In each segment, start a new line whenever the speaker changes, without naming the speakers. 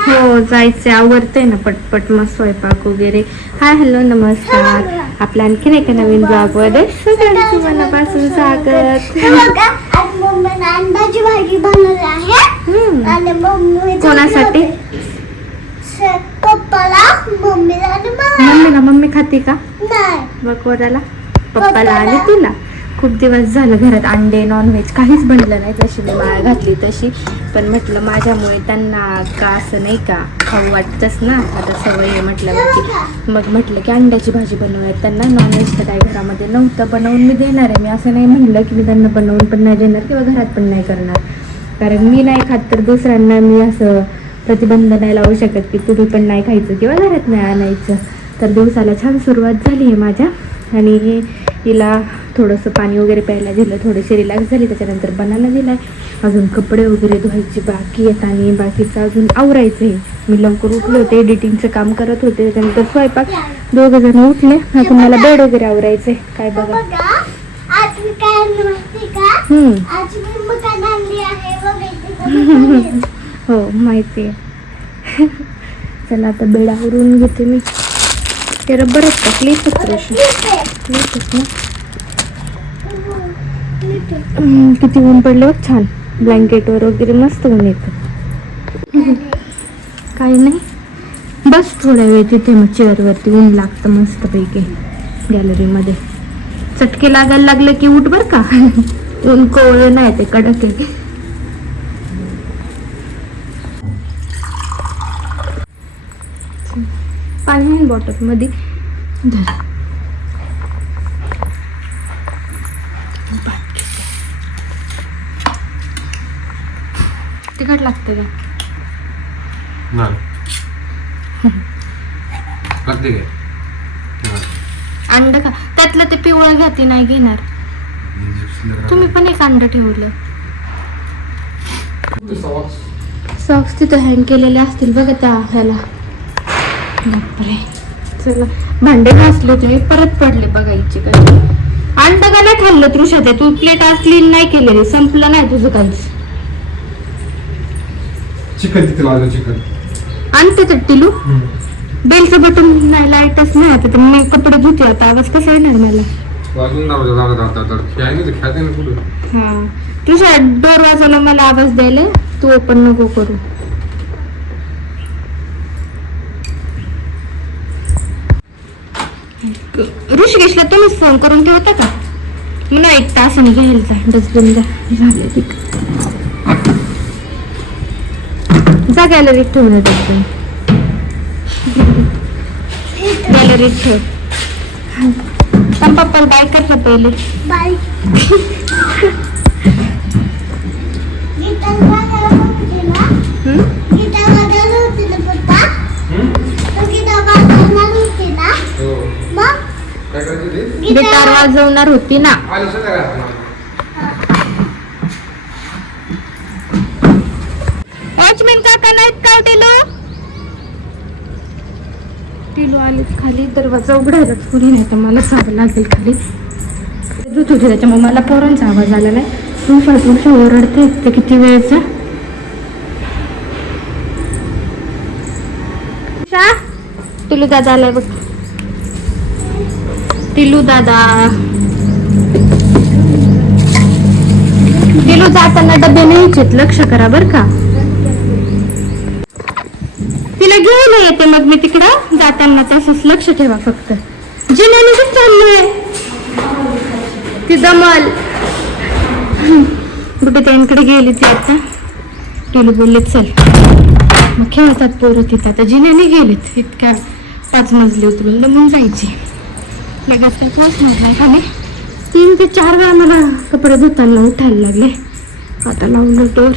हो जायचे आवडतंय ना पटपट मग स्वयंपाक वगैरे. हाय हॅलो नमस्कार. आपल्या आणखीन एका नवीन ब्लॉगमध्ये सगळ्यांचं मनापासून स्वागत. कोणासाठी?
मम्मीला
मम्मी खाते का? कोणाला पप्पाला आणि तुला. खूप दिवस झालं घरात अंडे नॉनव्हेज काहीच बनलं नाही. जशी मी माळ घातली तशी. पण म्हटलं माझ्यामुळे त्यांना का असं नाही का खाऊ वाटतंच ना? आता सवय आहे म्हटल्यावरती. मग म्हटलं की अंड्याची भाजी बनवूयात. त्यांना नॉनव्हेज तर काही घरामध्ये नव्हतं. बनवून मी देणार आहे. मी असं नाही म्हणलं की मी त्यांना बनवून पण नाही देणार किंवा घरात पण नाही करणार. कारण मी नाही खात तर दुसऱ्यांना मी असं प्रतिबंध नाही लावू शकत की तुम्ही पण नाही खायचं किंवा घरात नाही आणायचं. तर दिवसाला छान सुरुवात झाली आहे माझ्या. आणि हिला थोडंसं पाणी वगैरे प्यायला दिलं थोडीशी रिलॅक्स झाली त्याच्यानंतर बनायला दिलाय. अजून कपडे वगैरे धुवायचे बाकी आहेत आणि बाकीचं अजून आवरायचं आहे मी लवकर उठले होते एडिटिंगचं काम करत होते त्याच्यानंतर स्वयंपाक दोघं जण उठले. अजून मला बेड वगैरे आवरायचे
हे मी काय आहे बघा आहे.
हो माहिती आहे चला आता बेड आवरून घेते मी. ते रब्बरच का प्लीज प्रश्न ना किती ऊन पडले? बघ छान ब्लँकेटवर वगैरे मस्त ऊन येतं. काही नाही. बस थोड्या वेळ तिथे मग चेअरवरती ऊन लागतं मस्तपैकी गॅलरीमध्ये चटके लागायला लागले की उठ बर का? ऊन कोवळ नाही ते कडक आहे. पाणी आहे बॉटलमध्ये धर. तिखट लागतं का?
नाही.
अंड का त्यातलं ते पिवळं घ्या ती नाही घेणार. तुम्ही पण एक अंड ठेवलं. सॉक्स तिथं हँग केलेले असतील बघा त्या ह्याला. बापरे. चला. भांडे घासले तुम्ही परत पडले बघायचे काय अंड का नाही खाल्लं तृषा ते? तू प्लेट आज क्लीन नाही केलेली संपलं नाही तुझं काहीच.
चिकन तिथे लावलं चिकन.
आणते तर टिलू बेलचं बटन नाही लाईटच नाही आता तर मग कपडे धुते आता. आवाज कसा येणार मला?
वाजून दारू दारू दारू दारू खेळायला तर खेळते ना कुठं.
हा. तुझ्या डोर वाजवला मला आवाज द्यायला. तू ओपन नको करू. ऋषिकेशला तुम्हीच फोन करून ठेवता का? मला एक तासाने घ्यायला जा डस्टबिन जा झाले ठीक. जा गॅलरीत ठेव ना डस्टबिन गॅलरीत ठेव. पण पप्पा बाय कर पहिले.
बाय तो? गिटार वाजवणार होती ना
हो
मग
काय करायचं ते
गिटार वाजवणार होती ना
आली सगळं
वॉचमॅन काका नाहीत का टिलो? टिलो आली खाली दरवाजा उघडायला कुणी नाही तर मला जावं लागेल खाली. दूध होते त्याच्यामुळे मला पोरांचा आवाज आला नाही. तुमच्या तुमच्या ओरडते ते किती वेळचं? टिलू दादा आलाय बघ. टिलू दादा. टिलू जाताना डबे न्यायचेत लक्ष करा बर का. तिला येते मग मी तिकडं? जाताना तसंच लक्ष ठेवा फक्त. जिन्याने खूप चाललोय. ती दमल. कुठे त्यांकडे गेली ती आता. टिलू बोलले चल. मग खेळतात पोरं तिथं. आता जिन्याने गेलेत. इतक्या पाच मजली उतरून दमून जायचे. लगेच काय पोचणार नाही खाली तीन ते चार वेळा मला कपडे धुताना उठायला लागले. आता लावलं टोर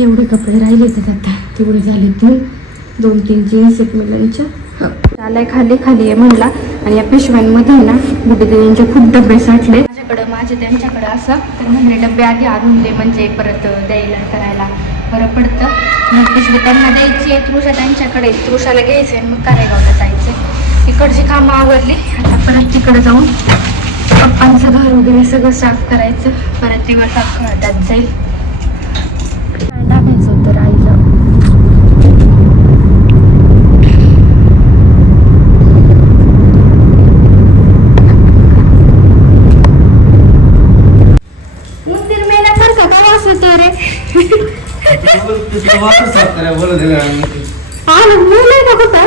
एवढे कपडे राहिले तर आता. तेवढे झाले दोन दोन तीन जीन्स एक मुलांच्या आलाय खाली खाली आहे म्हणला. आणि या पिशव्यांमध्ये ना बुटी देवींचे खूप डबे साठले. माझ्याकडं माझे त्यांच्याकडे असं तर म्हणले डबे आधी आणून दे म्हणजे परत द्यायला करायला. बरं पडतं. मग पिशवी त्यांना द्यायची आहे तृषा त्यांच्याकडे. तृषाला घ्यायचं आहे मग कारेगावला जायचं इकडची कामं आवरली. आता परत तिकडे जाऊन पप्पांचं घर वगैरे सगळं साफ करायचं. परत दिवस अख्खा त्यात जाईल काय टाकायचं होतं होतो रे
तुझं वाटच साफ करा बोलत आहे ना.
हा ना मुलं ना कुठं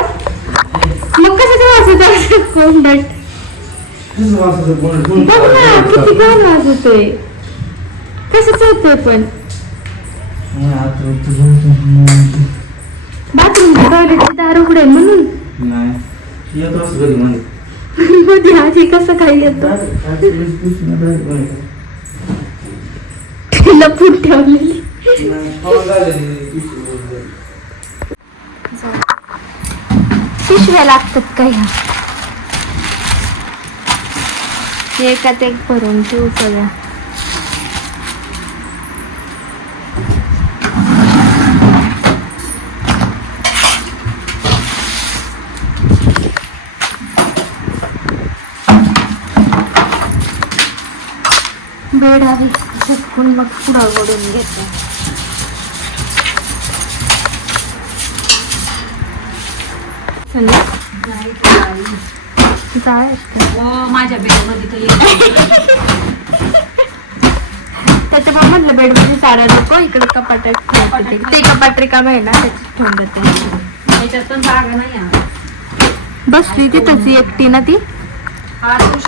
मग कशाचं वाजत कोंबट
तुझं
बघ ना किती गाण वाजतोय कसंच होतोय पण बाथरूम टॉयलेटची दार उघडे म्हणून
नाही
आधी कसं काय येतं लपून ठेवलेली. पिशव्या लागतात का ह्या? एकात एक भरून ठेवू सगळ्या. बेड आहे झटकून मग पुढं ओढून घेते.
माझ्या बेडमध्ये येत
त्याच्यामुळे म्हटलं बेडमध्ये साड्या नको इकडे ठेवते ते. ते कपाट रिकाम आहे ना त्याच्यात ठेवून
त्याच्यात पण जागा नाही.
बसली तिथंच एकटी ना ती.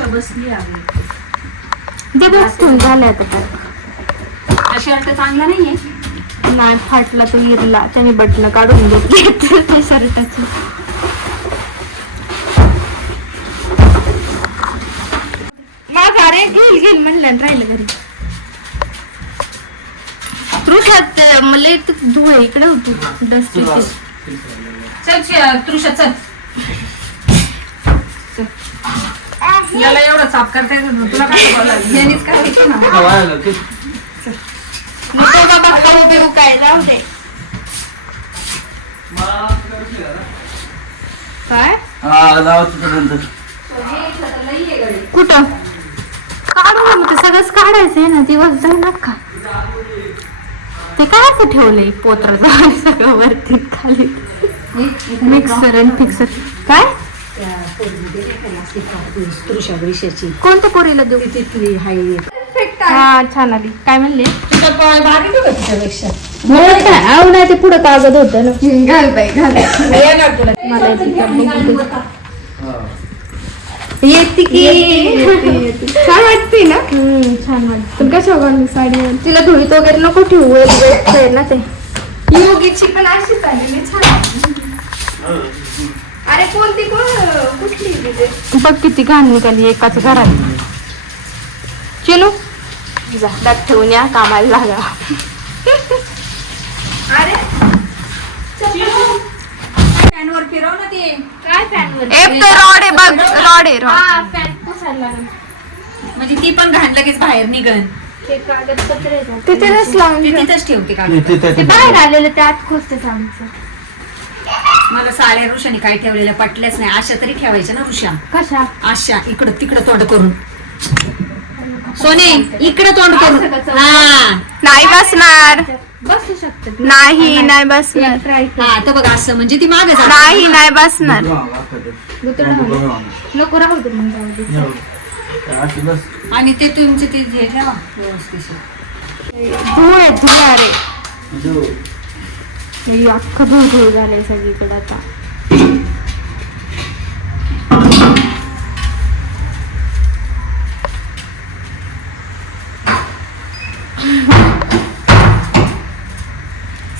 बसली
ते बस ठेवून झालंय आता
शर्ट चांगला नाहीये?
नाही फाटला तो इरला त्याने बटन काढून घेतली. शर्टाची माझा अरे घेईल घेईल म्हणलं आणि राहिलं घरी. तृषात मला इथं धुळे इकडे होती. डस्ट
चल तृषा चल. याला एवढं साफ करता येत ना तुला काय बोलायला यांनीच काय होतं ना?
नको बाबा खाऊ बिऊ काय जाऊ दे. काय? कुठं? मग ते सगळंच काढायचं आहे ना दिवस जाऊ नका ते काय असं ठेवलंय पोत्र सगळं वरती खाली? मिक्सर आणि फिक्सर काय?
विषयाची
कोणत्या पोरीला देऊ?
तिथली हाय
हा छान आली. काय म्हणले?
का
नाही ते पुढं कागद होतं ना.
घाल बाई घाल.
मला येते का? छान वाटते ना? छान वाटते. पण कशा साडी तिला धुळीत वगैरे नको ठेवू ना ते. योगीची पण अशीच आलेली छान अरे कोणती कुठली बघ किती घाण निघाली एकाच घरात. चलो जा दात ठेवून या कामाला लागा. अरे
फॅनवर फिरव ना ते.
काय फॅनवर
एक तर रॉड आहे बघ रॉड आहे रॉड
हा फॅन पुसायला लागेल.
म्हणजे ती पण घाण लगेच बाहेर निघन.
ते कागदपत्र आहे तिथेच लावून
ती
ठेव.
तिथंच ठेवते का
ते बाहेर आलेलं ते आत खोचते साडीचं
मला साड्या ऋषाने काय ठेवलेल्या पटल्याच नाही. अशा तरी ठेवायच्या ना ऋषा?
कशा?
अशा इकडं तिकडं तोंड करून. सोने इकडं तोंड करून? हा.
नाही बसणार.
बसू शकते
नाही नाही बसणार.
ट्राय
हा तर बघ असं म्हणजे ती मागे.
नाही नाही बसणार.
नको राहू दे मग जाऊ दे.
आणि ते तुमचे ते हे ठेवा व्यवस्थित.
धूळ आहे धूळ अरे हे अख्खं धूळ धूळ झालंय सगळीकडे आता.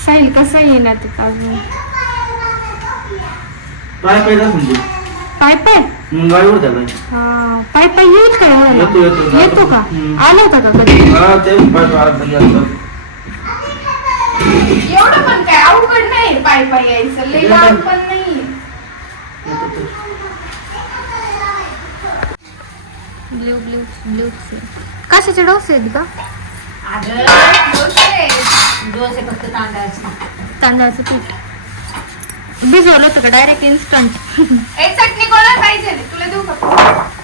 साहिल कसं येणार ते अजून? पाय पाय
गाडीवर त्याला
हा पाय पाय येईल का?
येतो,
का?
हम्म.
आला होता का कधी?
हा ते पाय पाय.
एवढं पण काय अवघड नाही पाय पाय यायचं. लई लांब पण नाही. ब्ल्यू ब्ल्यू ब्ल्यू कशाचे डोसे आहेत का
डोसे फक्त तांदळाचे.
तांदळाचं पीठ. भिजवलं होतं का? डायरेक्ट इन्स्टंट
चटणी कोणाला पाहिजे तुला देऊ का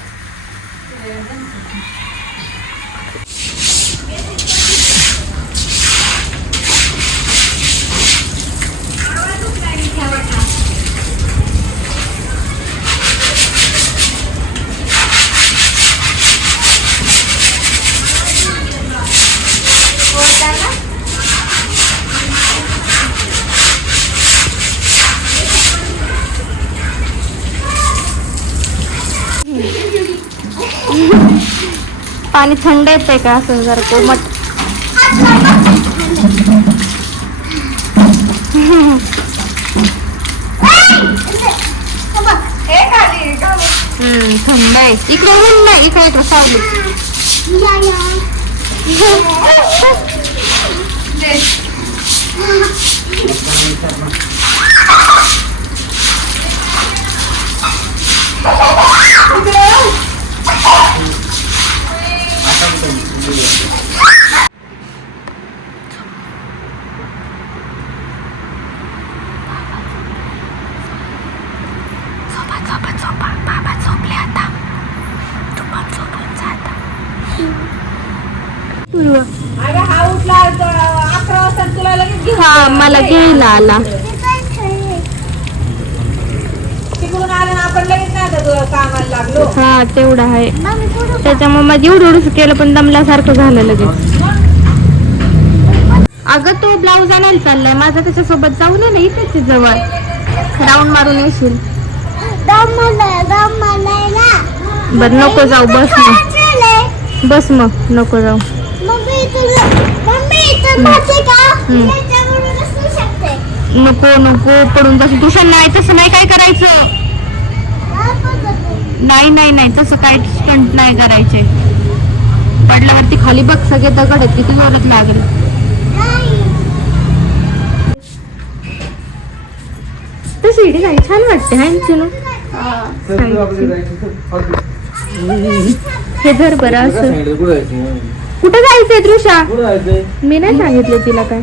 होता ना पाणी थंड येतंय का असं जरा कोमट? थंड आहे. इकडे ऊन नाही इकडे इकडे सावली.
या या
दे. अगं हा उठला तो अकरा वाजता तुला लगेच घेऊन
हा मला घ्यायला आला
ते काय खेळले
तिकडून आलं ना आपण लगेच नाही आता तुला कामाला लागलो.
हा तेवढं आहे. त्याच्यामुळे माझं एवढं एवढंच केलं पण दमल्यासारखं झालं लगेच. अगं तो ब्लाऊज आणायला चाललाय. माझा त्याच्यासोबत जाऊ नये ना इथेच जवळ. राऊंड मारून येशील. बर नको जाऊ बस मग. बस मग नको जाऊ
मम्मी तुला मम्मी इथं बसते का
हम्म.
त्याच्यावरून असू शकते
नको नको पडून जाशील. ट्युशन नाही तसं नाही काय करायचं. नाही नाही नाही तसं काय स्टंट नाही करायचे. पडल्यावरती खाली बघ सगळे दगड आहेत किती जोरात लागेल. तर शिडी नाही छान वाटते हाय ना चिनू हे धर बरं असं. कुठं जायचंय दृशा मी नाही सांगितलं तिला काय.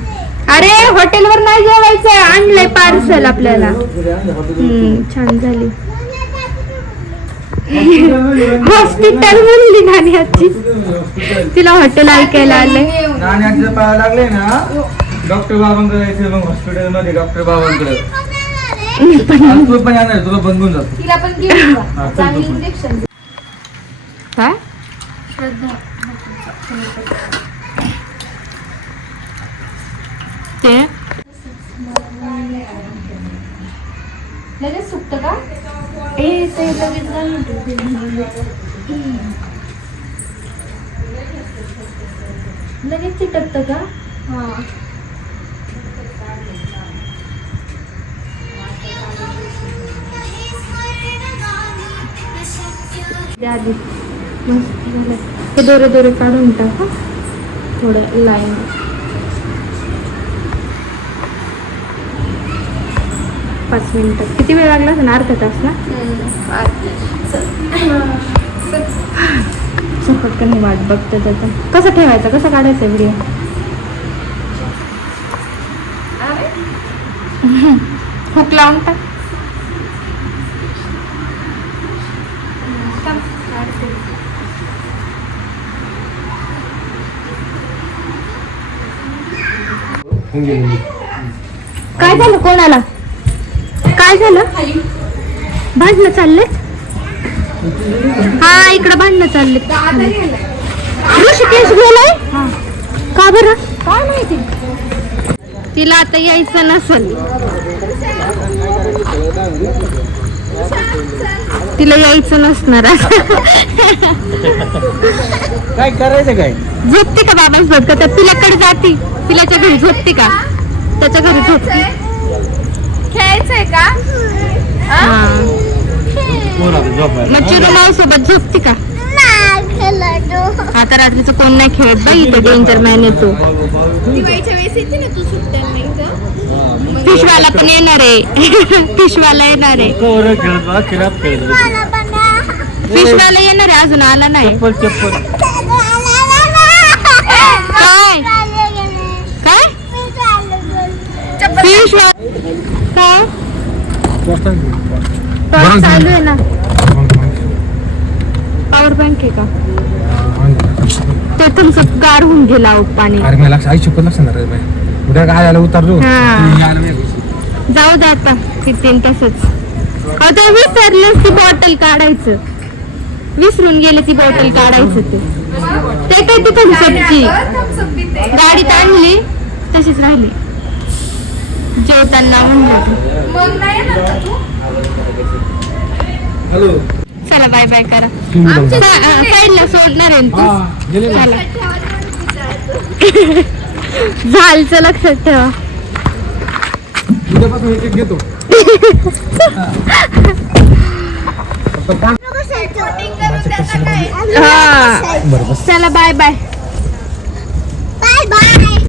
अरे हॉटेलवर नाही जेवायचं. आणलंय पार्सल आपल्याला. हम्म, छान झाली. हॉस्पिटल म्हणली नानी आजची. तिला हॉटेल ऐकायला आलंय.
नाणी आजीला पाया लागले ना डॉक्टर बाबांकडे जायचं मग हॉस्पिटलमध्ये डॉक्टर बाबांकडे आज तू पण येणार तुला बनवून जातो
तिला पण घेऊन जा.
हा, चल
चांगली
तू पण.
इंजेक्शन
काय
लगेच सुकत का?
ए ते लगेच लगेच चिटकत का?
हा.
आधी. मस्त हे दोरे दोरे काढून टाका. थोडं लाईन. पाच मिनिटं. किती वेळ लागला असेल? अर्धा तास ना? पटकन वाट? बघतो त्याचा कसं ठेवायचं? कसं काढायचं व्हिडिओ हुक लावून टाक. काय झालं? कोणाला? काय झालं? भांडणं चालले? हा इकडं भांडणं चालले. ऋषिकेश गेलाय? का बरं? काय माहिती? तिला आता यायचं नसल. तिला यायचं नसणार.
काय करायचं काय?
झोपते का बाबांसोबत? का त्या पिल्याकडे जाते? पिल्याच्या घरी झोपते का? त्याच्या घरी झोपते.
खेळायचंय का?
हा।
कोण आता झोपायला
मग चिरुमाऊ सोबत झोपते का। आता रात्रीचं कोण नाही खेळत बाई इथं डेंजर मॅन येतो
दिवाळीच्या वेळेस येते ना तू सुट्ट्यांना इथं
फिशवाला पण येणार आहे फिशवाला येणार आहे
खेळत बा खिराब खेळत बा.
मला
येणार आहे अजून आला नाही
चप्पल चप्पल।
काय? काय? फ़िश काय टॉर्च चालू आहे ना. पॉवर बँक आहे का? ते तुमचं गार होऊन गेला पाणी.
अरे मला लक्ष आई चुकत लक्ष नाही बाई. उद्या काय आला उतारलो.
हा.
ती यायला नाही घुसली.
जाऊ दे आता. किती तसंच. अहो ते विसरलंच ती बॉटल काढायचं. विसरून गेले ती बॉटल काढायचं ते. ते काय ती थम्सअपची गाडीत आणली तशीच राहिली. जेवताना म्हणलं होतं.
मग नाही येणार का तू?
हॅलो.
चला बाय बाय करा. साईडला सोडणार आहे ना तू? चला. झालचं लक्षात ठेवा.
घेतो.
हा. चला बाय बाय.